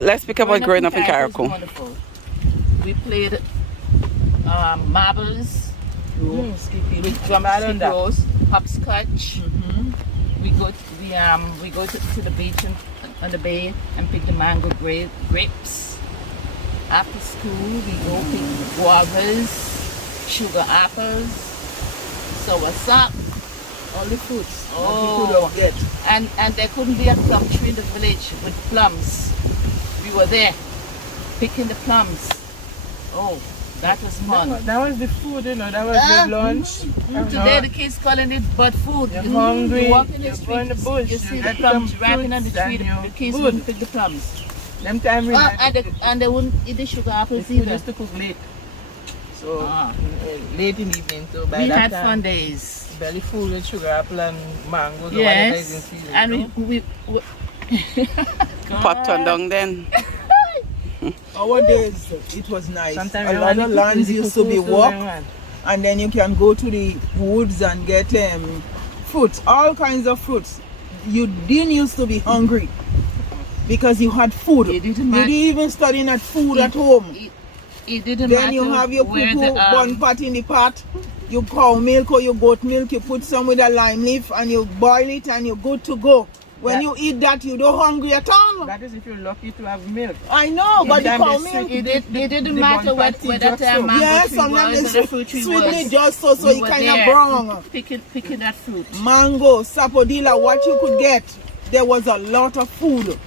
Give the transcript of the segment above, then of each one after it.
Let's speak about growing up in Carriacou. Wonderful. We played marbles, with drumstick rolls, hopscotch. We go to the beach on the bay and pick the mango grapes. After school, we go pick guavas, sugar apples, soursop, all the fruits. People don't get. And there couldn't be a plum tree in the village with plums. We were there picking the plums. Oh, that was fun. That was the food, you know. That was the lunch. Today the kids calling it bud food. You're hungry. You walk in the You're street, going to the bush. you see You the get plums some ripening on the fruits tree. and The kids good. wouldn't pick the plums. Them time really. And they wouldn't eat the sugar The apples food either. used to cook late. So late in the evening. So by We that had time, fun days. belly full with sugar apple and mango. Yes. And we Pot on down then. Our days, it was nice. Sometimes a lot of lands used to be walked, and then you can go to the woods and get fruits, all kinds of fruits. You didn't used to be hungry because you had food. It didn't You matter. didn't even study at food at home. It didn't matter Then you have your where poo-poo bun pot in the pot, your cow milk or your goat milk, you put some with a lime leaf and you boil it and you're good to go. When you eat that, you don't hungry at all. That is if you're lucky to have milk. I know, but the Sometimes cow they milk. It didn't the matter bun whether patty that just so. mango Yes, tree sometimes was they or the fruit tree sweetly was. just so We you were kind of there brown. picking that fruit. Mango, sapodilla, what you could get. There was a lot of food.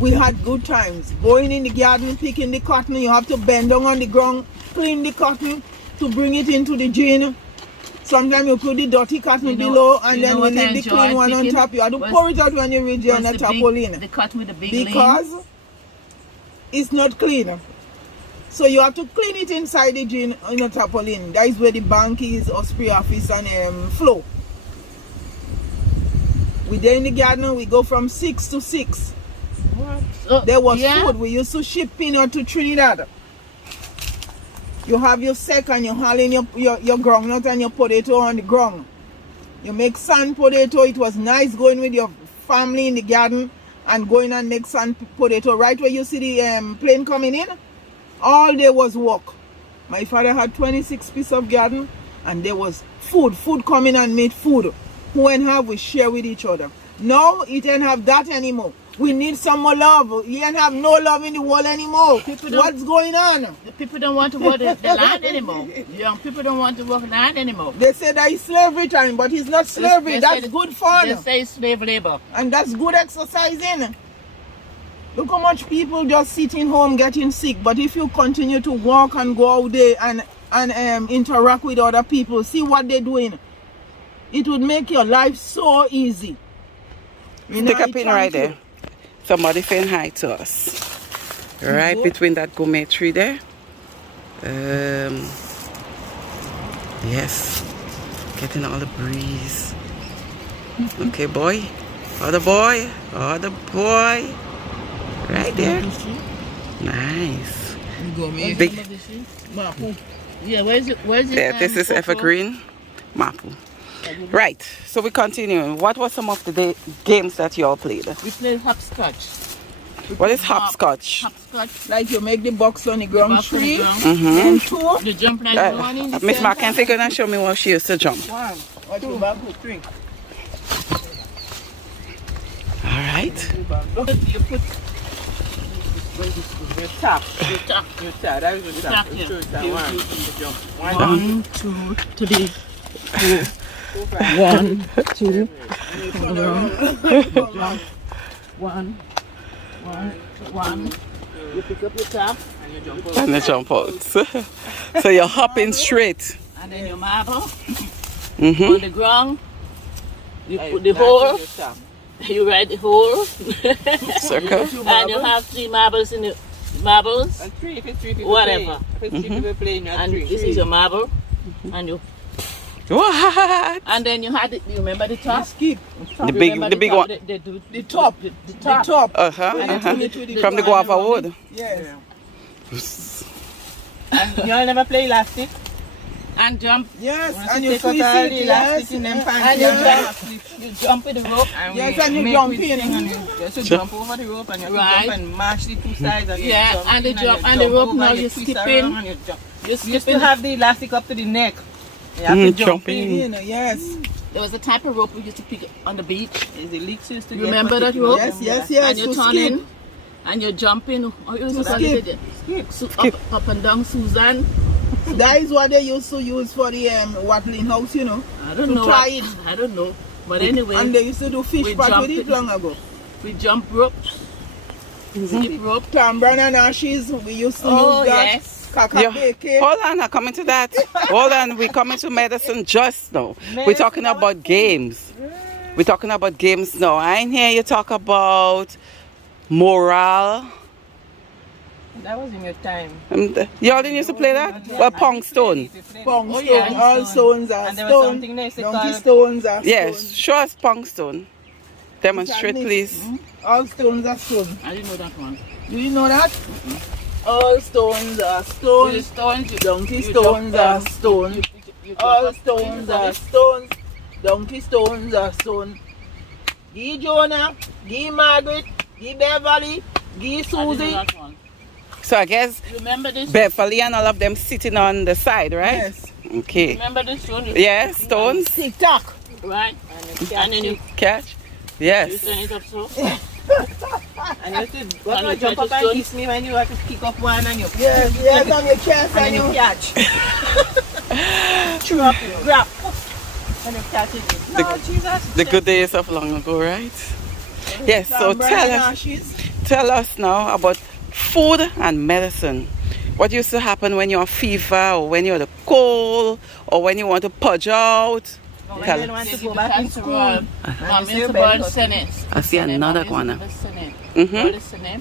We had good times. Going in the garden, picking the cotton. You have to bend down on the ground, clean the cotton to bring it into the gin. Sometimes you put the dirty cotton below and then we leave the clean one on top. You have to pour it out when you reach on the tarpaulin. The cotton with the big Because it's not clean. So you have to clean it inside the gin in the tarpaulin. That is where the bank is, Osprey office and flow. We there in the garden, we go from 6 to 6. There was food. We used to ship peanut to Trinidad. You have your sack and you haul in your groundnut and your potato on the ground. You make sand potato. It was nice going with your family in the garden and going and make sand potato. Right where you see the plane coming in, all day was work. My father had 26 pieces of garden and there was food coming and made food. Who and have we share with each other. No, it ain't have that anymore. We need some more love. You ain't have no love in the world anymore. What's going on? The people don't want to work the land anymore. Young people don't want to work land anymore. They say that it's slavery time, but it's not slavery. That's good fun. They say it's slave labor. And that's good exercising. Look how much people just sitting home getting sick. But if you continue to walk and go out there and interact with other people, see what they're doing, it would make your life so easy. Stick a pin right there. Somebody saying hi to us. Right between that gourmet tree there. Yes. Getting all the breeze. Okay, boy. Other boy. Other boy. Right there. Nice. Big. Yeah, where's it? Yeah, this is evergreen. Mapu. Right, so we continue. What were some of the games that you all played? We played hopscotch. What is hopscotch? Hopscotch. Like you make the box on the ground box on the tree. ground. And two. You jump like one in the Miss center. Mackenzie gonna show me what she used to jump. 1, 2, 3. Alright. You put You tap. the top. You tap. That is the tap. Yeah. You jump. 1, 2, 3, 4. 1, 2, 1. You pick up your top And you jump out. So you're hopping straight. and then your marble Mm-hmm. on the ground. You put the hole. You ride the hole. Circle. And you have 3 marbles in the marbles. And 3 if it's 3 people Whatever. playing. If it's 3 people playing, you have And 3. this is your marble. And you What? and then you had you remember the top? Skip. The big one. The top. The top. From the guava wood. Yes. And you all never play elastic? And jump. Yes, Once and you you take out twist all it, the yes. elastic in them And pants, you yeah. jump. You jump with the rope. And Yes, we and you make jump with in. thing and you just to jump over the rope and you Right. jump and mash the two sides and you Yeah, jump and the in jump you and the rope over, now you you're twist skipping. around and you jump. You We used to skipping. have the elastic up to the neck. You have to jump in. You know, yes. There was a type of rope we used to pick on the beach. Is the leaks used to Remember get that rope? Yes, yes, yes. And you to turn skip. in and you're jumping. Oh, you used to To call skip. it Skip. up and down Susan. That is what they used to use for the Watling house, you know. I don't To know. try it. I don't know. But anyway, And they used to do fish we pot with jumped it long ago. we jump ropes. Skip rope. Tambran and ashes, we used to Oh, use that. yes. Kakabeke. Hold on, I'm coming to that. Hold on, we're coming to medicine just now. We're talking about games. We're talking about games now. I ain't hear you talk about morale. That was in your time. Y'all didn't used to play that? Well, Pong Stone. Pong Oh, stone, yeah. all stones are And there was stone. something they used to Donkey call- stones are Yes, stone. show us Pong Stone. Demonstrate, please. All stones are stone. I didn't know that one. Do you know that? All stones are stone. You stones, Donkey you stones jump are down. stone. You All jump up. stones are stones. Donkey stones are stone. Give Jonah, give Margaret, give Beverly, give I didn't know Susie. that one. So I guess Remember this? Beverly and all of them sitting on the side, right? Yes. Okay. Remember this one? Yes, stones. Tick tock. Right? And then you Catch. you Yes. turn it up so. And you used to go And to you jump try up to and stone. kiss me when you have to pick up one and you Yes, yes, on your chest and and then you you. catch. Drop, grab. And you catch it. The- No, Jesus. The good days of long ago, right? Yes, so Tambran tell and us. ashes. Tell us now about food and medicine. What used to happen when you're fever or when you're the cold or when you want to pudge out? When Tell they us. want to They go give back in the school. casserole. And you see your Mr. belly Burns hurt. Senate. I see another one. Mhm.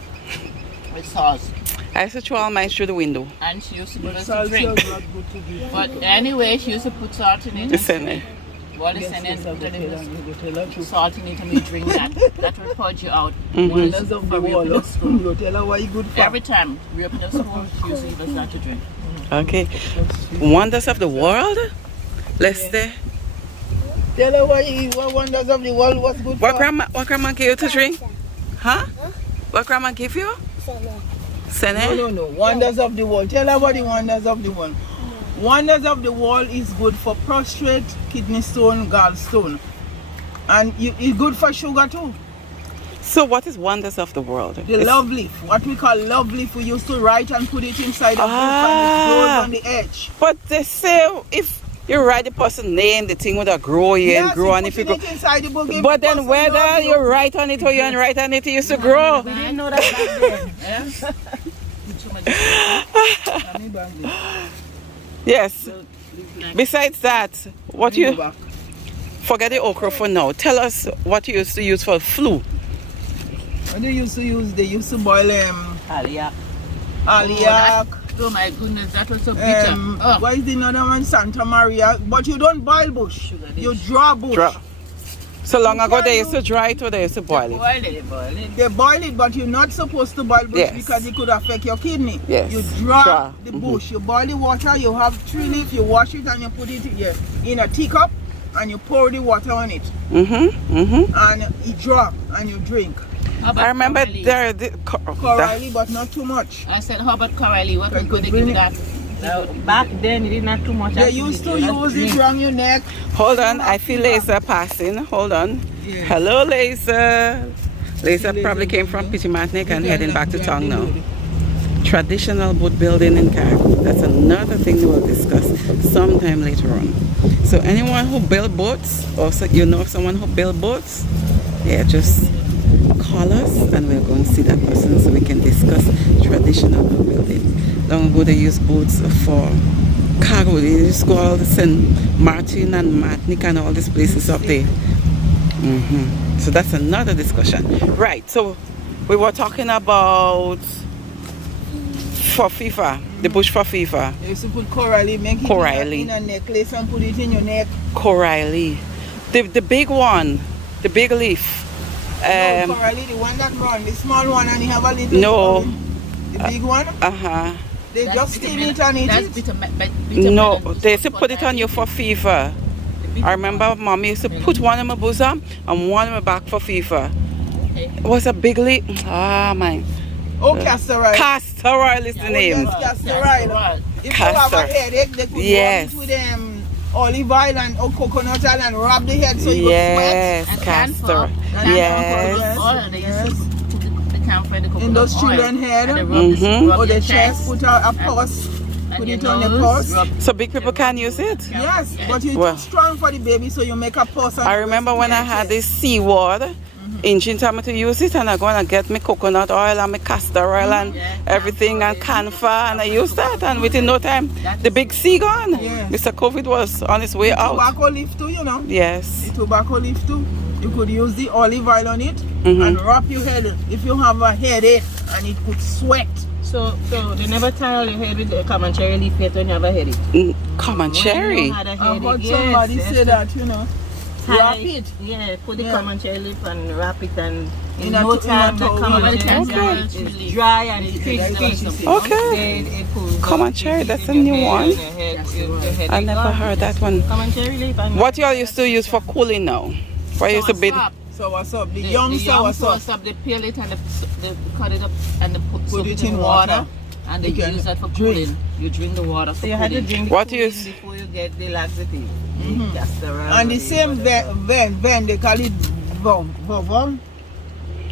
With sauce. I used to throw all mine through the window. And she used to give us a Salsa drink. is not good to give. But anyway, she used to put salt in it. Listen, eh? What is in it? Salt in it and you drink that. That will purge you out. Wonders of the For wall. real, the spoon. You tell her why you good for. Every time we open the spoon, she used to give us that to drink. Okay. Wonders of the world? Let's stay. Tell her what wonders of the world was good What for. grandma gave you to drink? Huh? What grandma give you? Sene. No. Wonders of the world. Tell her about the wonders of the world. Wonders of the world is good for prostate, kidney stone, gallstone. And it's good for sugar too. So what is wonders of the world? The It's- love leaf. What we call love leaf, we used to write and put it inside a book and it grows on the edge. But they say if you write the person's name, the thing would grow here and Yes, grow, you and if you put go. it inside the book, if But the then person whether love you write on it or you don't write on it, it used to grow. We didn't know that back then. Yes. Besides that, what Go you back. forget the okra for now. Tell us what you used to use for flu. What they used to boil Carriacou. aliac. Oh my goodness, that was so bitter. What is the other one? Santa Maria. But you don't boil bush. You draw bush. Draw. So long ago they used to dry it or they used to boil it. Boil it. They boil it, but you're not supposed to boil bush Yes. because it could affect your kidney. Yes. You draw Draw. the bush. You boil the water. You have 3 leaf. You wash it and you put it in a teacup and you pour the water on it and it drop and you drink. I remember there. Corally, but not too much. I said, how about Corally? What was Could good to bring give it. that? Now, back then, it did not too much. They used to use it around your neck. Hold on, I feel Lisa passing. Hold on. Yes. Hello, Lisa. Lisa probably came from Petite, Martinique and heading back to town now. Traditional boat building in Carriacou. That's another thing we will discuss sometime later on. So anyone who build boats, or so you know someone who build boats, yeah, just call us and we'll go and see that person so we can discuss traditional boat building. Long ago they used boats for cargo. They used to go all the St. Martin and Martinique and all these places up there. So that's another discussion. Right, so we were talking about for FIFA, the bush for FIFA. They used to put corally, make it Corally. in a necklace and put it in your neck. Corally. The big one, the big leaf. No, corally, the one that run, the small one, and you have a little. No. The big one. They just steam it and eat That's it. No, they used to put it on you for fever. I remember mommy used to put one in my bosom and one in my back for fever. It was a big leaf. Ah, man. Oh, castor oil. Castor oil is the name. Yes, castor oil. If you have a headache, they could Yes. rub it with olive oil and coconut oil and rub the head so you Yes, sweat. castor. Yes. They used to put the camphor and the coconut In those oil, children head, and they rub or their the chest, put a pulse, put it on the pulse. So big people can use it? Yes, but it's Well. too strong for the baby, so you make a pulse. I remember when I had this seawater, Injin told me to use it, and I go and get me coconut oil and my castor oil and everything and camphor, and I used that, and within no time the big sea gone. Yes. Mr. COVID was on his way out. Tobacco leaf too, you know. Yes. The tobacco leaf too. You could use the olive oil on it and rub your head if you have a headache and it could sweat. So they never tie your head with the common cherry leaf yet when you have a headache. Common cherry. Had a I headache, heard yes, somebody yes, say that, you know. Wrap it. Yeah, put the Yeah. common cherry leaf and wrap it, and in In a no to- time in a the towel. common Okay. cherry is dry and crispy. Okay. Then it pulls Common out cherry, in that's your a new head, one. and your head I never gone. heard that one. Common cherry leaf. And What y'all used to use for cooling now? What used to be? So what's up? The The young young soursop. they peel it and they cut it up and they put it it in in water. water and they You can use that for drink. cooling. You drink the water for So you had to cooling. drink the What cooling is- before you get the laxative. Castor oil And the or same whatever. vein, they call it vovon,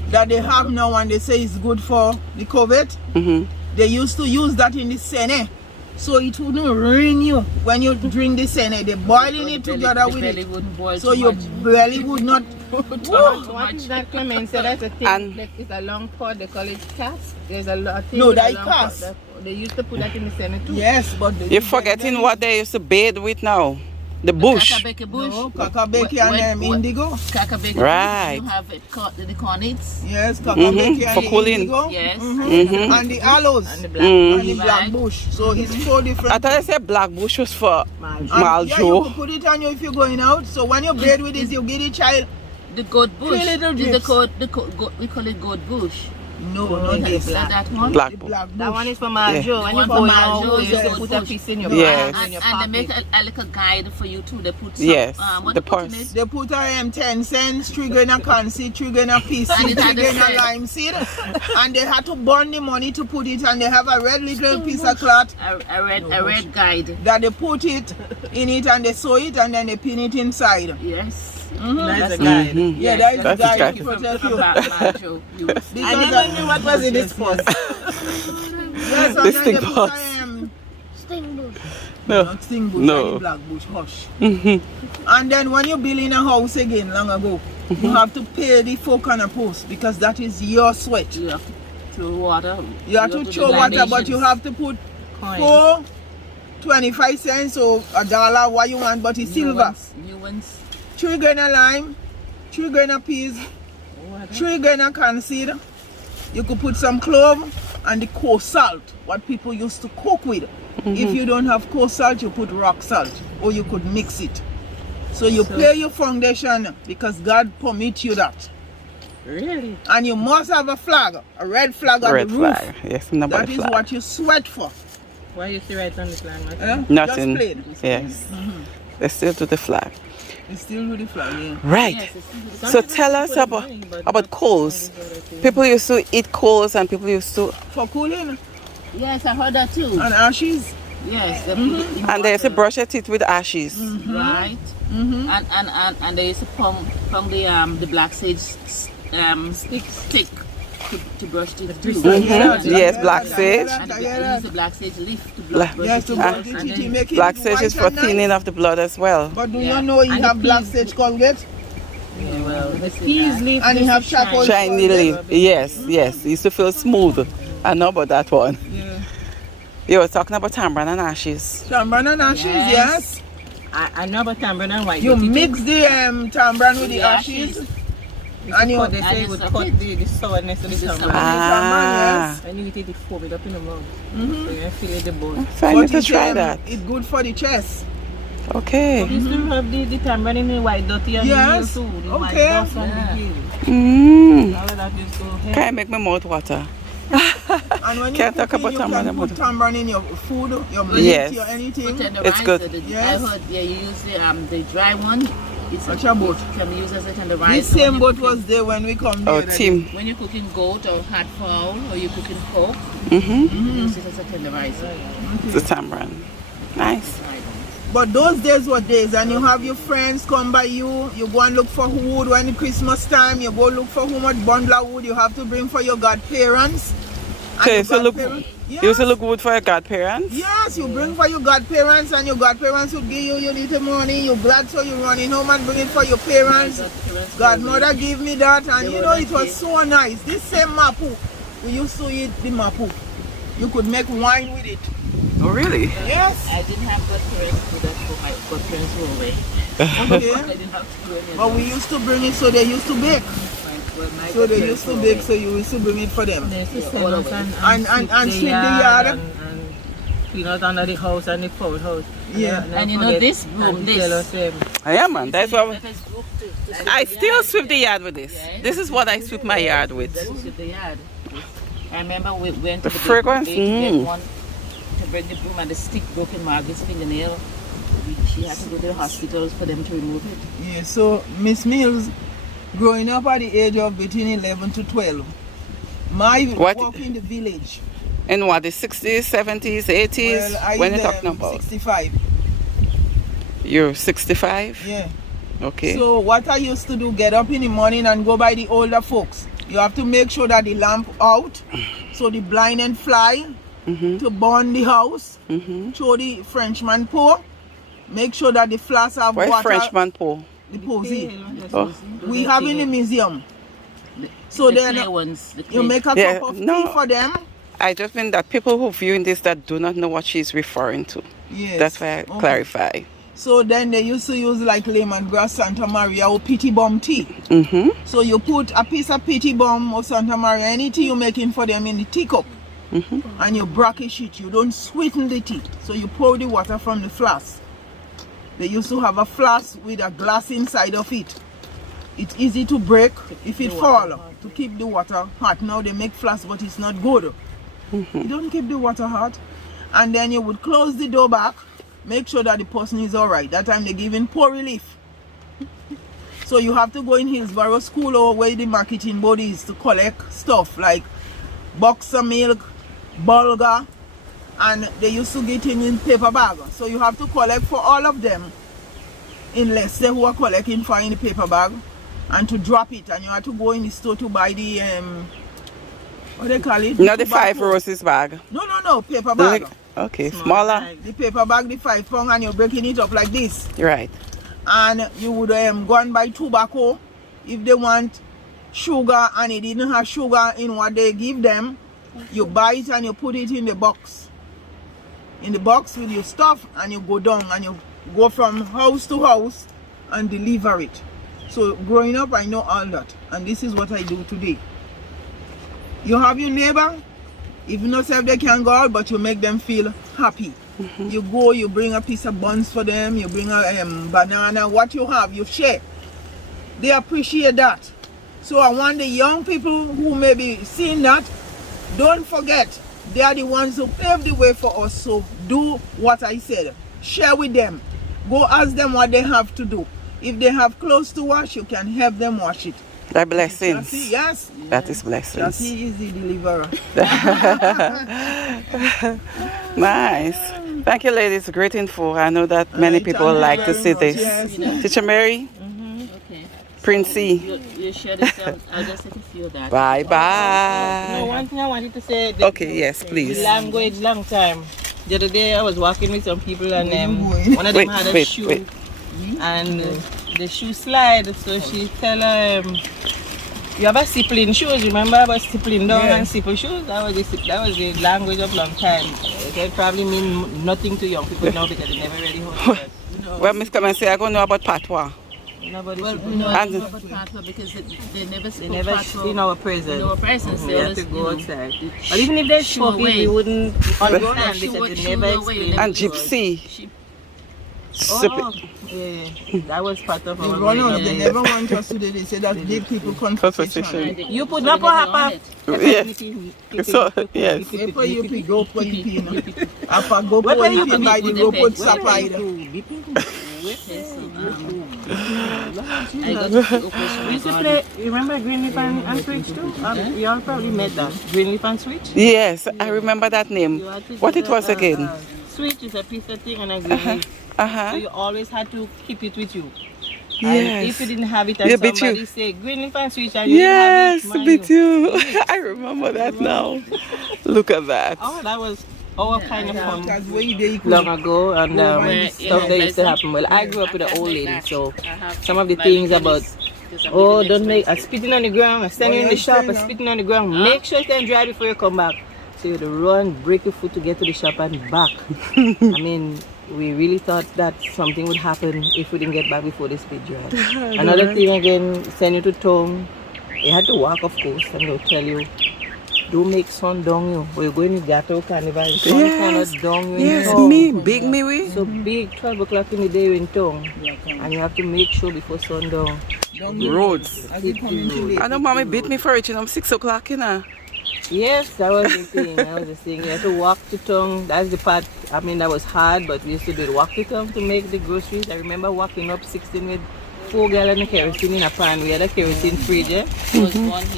that they have now and they say it's good for the COVID. They used to use that in the sene. So it wouldn't ruin you when you drink the sene. They're boiling it together The with belly it. wouldn't boil So too your much. belly would not. What is that, Clement? So that's a thing. And- That is a long pod. They call it cask. There's a lot of things. No, with a that long cask. pod. They used to put that in the center too. Yes, but You're forgetting what they used to bathe with now. The bush. Kakabeke bush. No, kakabeki and indigo. Kakabeke Right. bush. You have it caught the cornets. Yes, kakabeki and For the cooling. indigo. Yes. And the aloes. And the black. And the black Right. bush. So it's four different. I thought I said black bush was for And yeah, you Maljo. could put it on you if you're going out. So when you bathe with it, you give the child. The goat bush. Three little Is drips. we call it goat bush. No, No, not it's this. black. That one. Black The bush. black bush. That one is for Marjo. When you One go for out, Marjo, you used to yes. put a piece in your Yes. bag, in your And they make pocket. a little guide for you too. They put some, Yes, what the they put in purse. it? They put 10 cents, 3 grain of corn seed, 3 grain of pea And seed, it 3 had the grain of thread. lime seed. And they had to burn the money to put it, and they have a red little piece of cloth A red guide. that they put it in it and they sew it and then they pin it inside. Yes. That's a guide. Yeah, that is the That's the guy guy. to protect you. Marjo. I never knew what was in this post. Yes, and This then thing they put was- No. not sting bush, No. and the black bush, hush. And then when you build in a house again long ago, you have to pay the folk on a post because that is your sweat. You have to throw water. You have to do throw the water, but you libations. have to put Coin. 4 25 cents or $1, what you want, but it's silver. New ones. 3 grain of lime, 3 grain of peas, 3 grain of corn seed. You could put some clove and the coarse salt, what people used to cook with. If you don't have coarse salt, you put rock salt, or you could mix it. So you pay your foundation because God permit you that. Really? And you must have a flag, a red flag on Red the roof. flag. Yes, number That is flag. what you sweat for. Why you see right on the plan? Eh? Nothing. Just plain. Yes. They still do the flag. You still do the flag, yeah. Right. So tell us about coals. People used to eat coals and people used to, For cooling Yes, I heard that too. and ashes. Yes. They put it in and they used to water. brush their teeth with ashes. Right. And they used to from the black sage stick to brush teeth too. Yes, black sage. And they use the black sage leaf to Black- brush Yes, to teeth. brush the And teeth, then- make it Black sage is white for and nice. thinning of the blood as well. But do Yeah. you know you And have the black peas- sage Colgate? Yeah, well, this is Peas that. leaf. And you this have is charcoal. Shiny leaf. Yes, yes. It used to feel smooth. I know about that one. Yeah. You were talking about tamarind and ashes. Tamarind and ashes, Yes. yes. I know about tamarind and white. You but it mix the tamarind with the The ashes. ashes. And you cut, they say and it you would suck cut it. the sourness of the tamarind. Ah, And you eat it, it foam it up in the mouth. So you feel it the bone. so I need to it's, try that. It's good for the chest. Okay. You still have the tamarind in the white dirty and Yes. the heel too. The white Okay. dust and the heel. Mmm. All of that used to help. Can I make my mouth water? And when Can't you talk about you can tamarind. put tamarind in your food, your meat, Yes. your anything. It's good. Yes. I heard, yeah, you use the dry one. It's What's your boat? You can use as a tenderizer. This same boat was there when we come Oh, there. team. When you're cooking goat or hot fowl or you're cooking pork, Mm-hmm. use it as a tenderizer. The tamarind. Nice. But those days were days, and you have your friends come by you. You go and look for wood when it's Christmas time. You go look for how much bundle of wood you have to bring for your godparents. And So your you used to look, godparents- you used to look good for your godparents? Yes, you bring for your godparents, and your godparents will give you your little money. You're glad, so you running home and bring it for your parents. Godmother give me that, and you know it was so nice. This same mapu, we used to eat the mapu. You could make wine with it. Oh, really? Yes. I didn't have godparents do that for my godparents were away. Okay. I didn't have to do any of But that. we used to bring it, so they used to bake. My So they godparents used to were bake, away. so you used to bring it for them. They used to Yeah, send all us of it. And sweep the yard. and clean out under the house and the foul house. Yeah. And you know this broom, and this. tell us, Yeah, man. That's what That is broom to I sweep the still yard. sweep the yard with this. Yeah. This is what I sweep my yard with. That is the yard. I remember we went to The the fragrance, bake to get mm. one to bring the broom and the stick broke in Margaret's fingernail. She had to go to the hospitals for them to remove it. Yeah, so Miss Mills, growing up at the age of between 11 to 12, my What- walk in the village. In what, the 60s, 70s, 80s? Well, I when you am talking about? 65. You're 65? Yeah. Okay. So what I used to do, get up in the morning and go by the older folks. You have to make sure that the lamp out, so the blind and fly, to burn the house, show the Frenchman pour, make sure that the flask have Why water. Frenchman pour? The posy. Oh. We have in the museum. So the then clear ones, the you clear- make a Yeah, cup of no. tea for them. I just mean that people who viewing this that do not know what she's referring to. Yes. That's why I Okay. clarify. So then they used to use like lemongrass, Santa Maria or Petite bomb tea. Mm-hmm. So you put a piece of Petite bomb or Santa Maria, any tea you're making for them in the teacup. And you brackish it. You don't sweeten the tea. So you pour the water from the flask. They used to have a flask with a glass inside of it. It's easy to break if it fall, to keep the water hot. Now they make flask, but it's not good. You don't keep the water hot. And then you would close the door back, make sure that the person is alright. That time they're giving poor relief. So you have to go in Hillsborough School or where the marketing body is to collect stuff like box of milk, bulgur, and they used to get in paper bag. So you have to collect for all of them, unless they who are collecting for in the paper bag, and to drop it. And you have to go in the store to buy the what they call it? Not the Tobacco. 5 roses bag. No, paper bag. Okay, smaller. The paper bag, the 5 pound, and you're breaking it up like this. Right. And you would go and buy tobacco if they want sugar and it didn't have sugar in what they give them. You buy it and you put it in the box with your stuff, and you go down and you go from house to house and deliver it. So growing up, I know all that, and this is what I do today. You have your neighbor, even though they can go out, but you make them feel happy. You go, you bring a piece of buns for them, you bring a banana, what you have, you share. They appreciate that. So I want the young people who may be seeing that, don't forget, they are the ones who paved the way for us. So do what I said. Share with them. Go ask them what they have to do. If they have clothes to wash, you can help them wash it. That blessings. Jassi, yes. That is blessings. Jassi is the deliverer. Nice. Thank you, ladies. Great info. I know that many Alright, people thank you like to very see much. this. Yes. Teacher Mary, Okay. Princey, You share this. I'll just take a few of that. bye No, bye. one thing I wanted to say. The, Okay, yes, please. The language, long time. The other day I was walking with some people and Where you going? one of them Wait, had a wait, shoe wait. and the shoe slide. So she tell you have a sipling shoes, remember about sipling down Yeah. and sipple shoes? That was the language of long time. It can probably mean nothing to young people now because they never really heard it. Well, Miss come and say I go know about patois. Nobody Well, should we know And- about patois because they never They spoke never patois. in our presence. In our presence, We they have to always, go you know, outside. the But even if they shoe spoke it, away. we wouldn't understand Shoe because away, they shoe never away, you explained never And it to us. gypsy. She- Oh, yeah. That was part of They our run out. going They up never want us to do. They say that give people conversation. Conversation. You put up a hapa. Yeah. So, yes. If you pick go for you, apa go for you by the rope with sapphire. We used to play, remember Green Leaf and Switch too? You all probably met that. Green Leaf and Switch? Yes, I remember that name. What it was again? Switch is a piece of thing and a green leaf. So you always had to keep it with you. And Yes. if you didn't have it and Yeah, beat somebody you. say Green Leaf and Switch and you Yes, didn't have it, beat you. I remember that now. Look at that. Oh, that was our kind of fun. Because where you there, you could Long ago and stuff that used to happen. Well, I grew up with an old lady, so some of the things about don't make a spitting on the ground, a standing in the shop, a spitting on the ground. Make sure it's dry before you come back. So you had to run, break your foot to get to the shop and back. I mean, we really thought that something would happen if we didn't get back before the speed dry. Another thing again, send you to town. You had to walk, of course, and they'll tell you, don't make sun down you. We're going to Gato Carnival. Sun Yes. cannot down you in Yes, town. me, big me we. So big, 12 o'clock in the day you're in town. And you have to make sure before sundown. Roads. as you come into late. I know mommy beat me for reaching 6 o'clock, you know. Yes, that was the thing. That was the thing. You had to walk to town. That's the part, I mean, that was hard, but we used to do it. Walk to town to make the groceries. I remember walking up 16 with 4 gallons of kerosene in a pan. We had a kerosene fridge,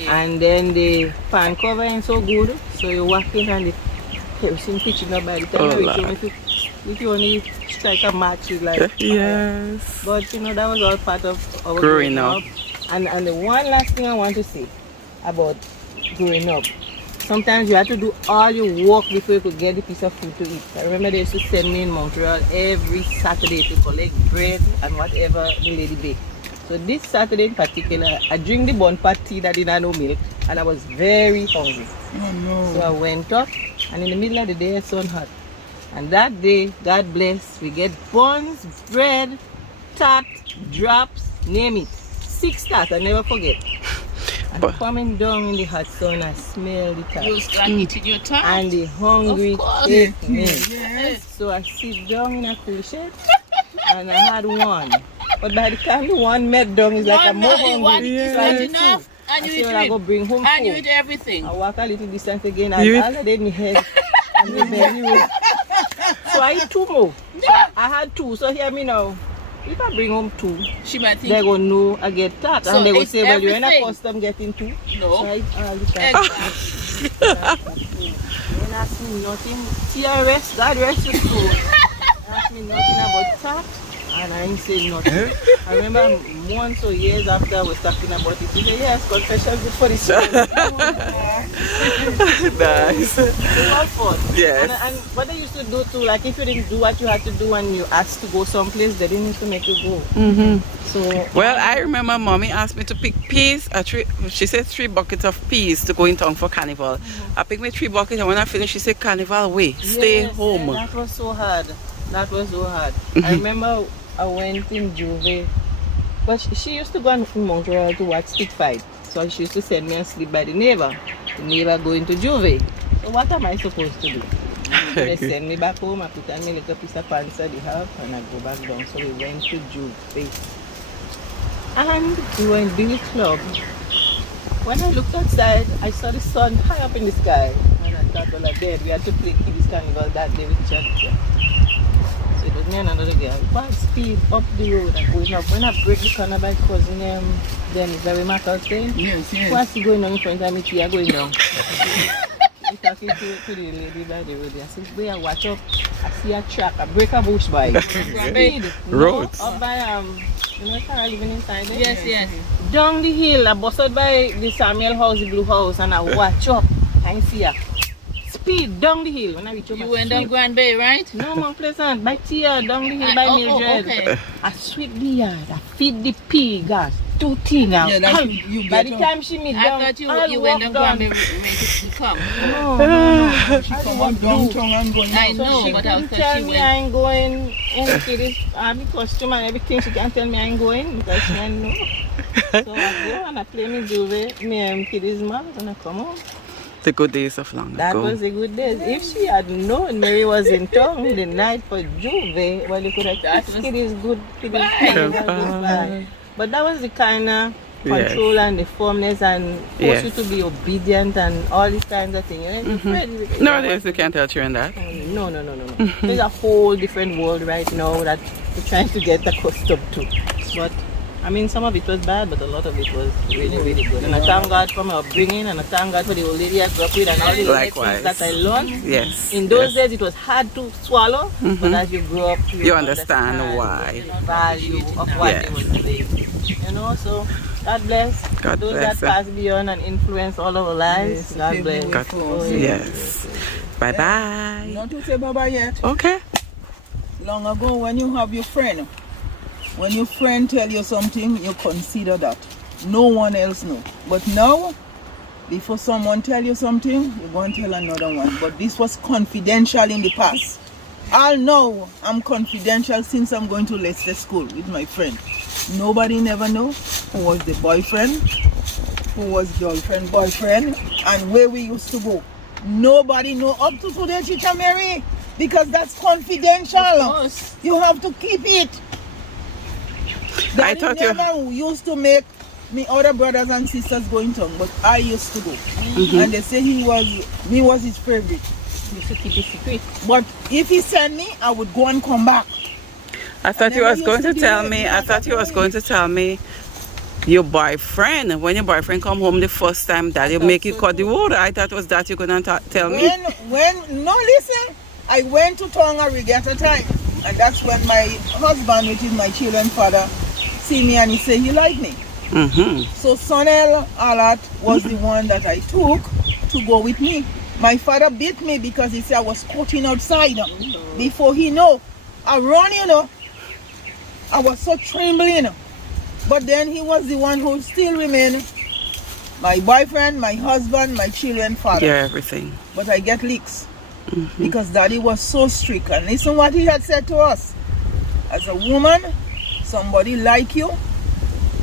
and then the pan cover ain't so good. So you walk in and the kerosene pitching up by the time you reach home. If you only strike a match, it's like Yes. But you know, that was all part of our Growing up. And the one last thing I want to say about growing up, sometimes you had to do all your work before you could get a piece of food to eat. I remember they used to send me in Montreal every Saturday to collect bread and whatever the lady baked. So this Saturday in particular, I drink the bun pot tea that didn't have no milk, and I was very hungry. Oh no. So I went up, and in the middle of the day, it's sun hot. And that day, God bless, we get buns, bread, tart, drops, name it. 6 tarts, I never forget. And coming down in the hot sun, I smell the tart. You start eating your tart. And the hungry Of course. ate me. Yes. So I sit down in a cool shed, and I had one. But by the time the one met down, it's like I'm more hungry. It's So I not eat enough. two. And you I eat said, I go bring home and you food. eat everything. I walk a little distance again, You and all I did my head and my belly roll. So I eat 2 more. So I had 2. So hear me now. If I bring home 2, She might think, they gonna know I get that, So and they will it's say, "Well, you're in a everything. custom getting 2." no. So I eat all the time. Exactly. Don't ask me nothing. TRS, God rest your soul. Ask me nothing about that, and I ain't say nothing. I remember months or years after I was talking about it, he said, "Yes, confession good for the soul." Nice. It was fun. Yes. And what they used to do too, like if you didn't do what you had to do and you asked to go someplace, they didn't need to make you go. So Well, I remember mommy asked me to pick peas. She said 3 buckets of peas to go in town for carnival. I picked me 3 buckets, and when I finished, she said, "Carnival way, stay yes, home." yeah, that was so hard. That was so hard. I remember I went in Juve, but she used to go in Montreal to watch stick fight. So she used to send me and sleep by the neighbor. The neighbor going to Juve. So what am I supposed to do? So they send me back home. I put on my little piece of pants at the house and I go back down. So we went to Juve. And we were in Billy Club. When I looked outside, I saw the sun high up in the sky. And I thought, well, I did. We had to play Kids Carnival that day with Chuck. So it was me and another girl. Bad speed up the road and going up. When I break the corner by cousin then it's very matter saying, Yes, yes. what's he going on in front of me? Tia going down. I'm talking to the lady by the road. I said, wait, watch up. I see a track, I break a bush by. Speed. Roads. Up by you know, Sarah living inside there? Yes, yes. Down the hill, I busted by the Samuel house, the blue house, and I watch up. I see her. Speed down the hill. When I reach up, You I went down sweep. Grand Bay, right? No, Mount Pleasant. By Tia, down the hill by Mildred. okay. I sweep the yard. I feed the pig, guys. 2 things now. Yeah, that's you By get the up. time she meet I down, thought you I'll went walk down Grand Bay down. ready to come. No. She come on downtown and going I out. know, She but I couldn't thought tell she me went. I ain't going into this army costume and everything. She can't tell me I ain't going because she ain't know. So I go and I play me Juve, me kiddies mom, and I come home. The good days of long That ago. was a good day. If she had known Mary was in town the night for Juve, well, you could have said it is good. It is good, Goodbye. but that was the kind of Yes. control and the firmness and force Yes. you to be obedient and all these kinds of things. You know, afraid. No, there's you can't tell children that. No. There's a whole different world right now that we're trying to get accustomed to. But I mean, some of it was bad, but a lot of it was really, really good. And I thank God for my upbringing, and I thank God for the old lady I grew up with, and all the Likewise. lessons that I learned. Yes. In those yes. days, it was hard to swallow, but as you grow up, You understand why. the value of what Yes. they were doing. You know, so God bless God those bless that them. pass beyond and influence all our lives. Yes, God pave bless. the way God, for us. yes. Bye bye. Not to say bye-bye yet. Okay. Long ago, when you have your friend, when your friend tell you something, you consider that. No one else know. But now, before someone tell you something, you go and tell another one. But this was confidential in the past. I'll know I'm confidential since I'm going to Leicester School with my friend. Nobody never know who was the boyfriend, who was girlfriend, boyfriend, and where we used to go. Nobody know up to today, Chicha Mary, because that's confidential. You have to keep it. I thought you- never used to make me other brothers and sisters go in town, but I used to go. And they say me was his favorite. You should keep it secret. But if he sent me, I would go and come back. I thought you never was going used to to tell do me. it I thought you was going to tell me your boyfriend. When your boyfriend come home the first time, that you make you cut the water. I thought it was that you gonna tell me. No, listen, I went to Tonga Regatta time, and that's when my husband, which is my children's father, see me and he said he liked me. So Sonel Alat was the one that I took to go with me. My father beat me because he said I was cutting outside. Before he know, I run, I was so trembling. But then he was the one who still remained my boyfriend, my husband, my children's father. Yeah, everything. But I get leaks because daddy was so strict. And listen what he had said to us. As a woman, somebody like you,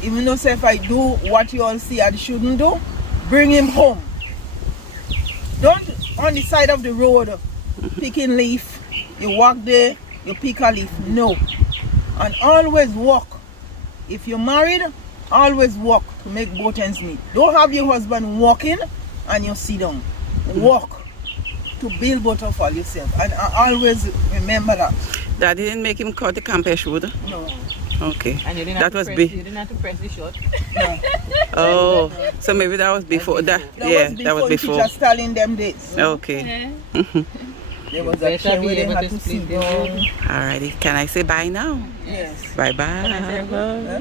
even though say if I do what you all see I shouldn't do, bring him home. Don't on the side of the road picking leaf. You walk there, you pick a leaf. No. And always walk. If you're married, always walk to make both ends meet. Don't have your husband walking and you sit down. Walk to build both of all yourself. And I always remember that. Daddy didn't make him cut the campus wood. No. Okay. And you didn't That have to was press, big. You didn't have to press the shot. No. Oh, so maybe that was before that. Yeah, that was before. Teacher Stalin them days. Okay. There was a Better chair be where they able had to to split sit the down. road. Alrighty. Can I say bye now? Yes. Bye bye. Huh?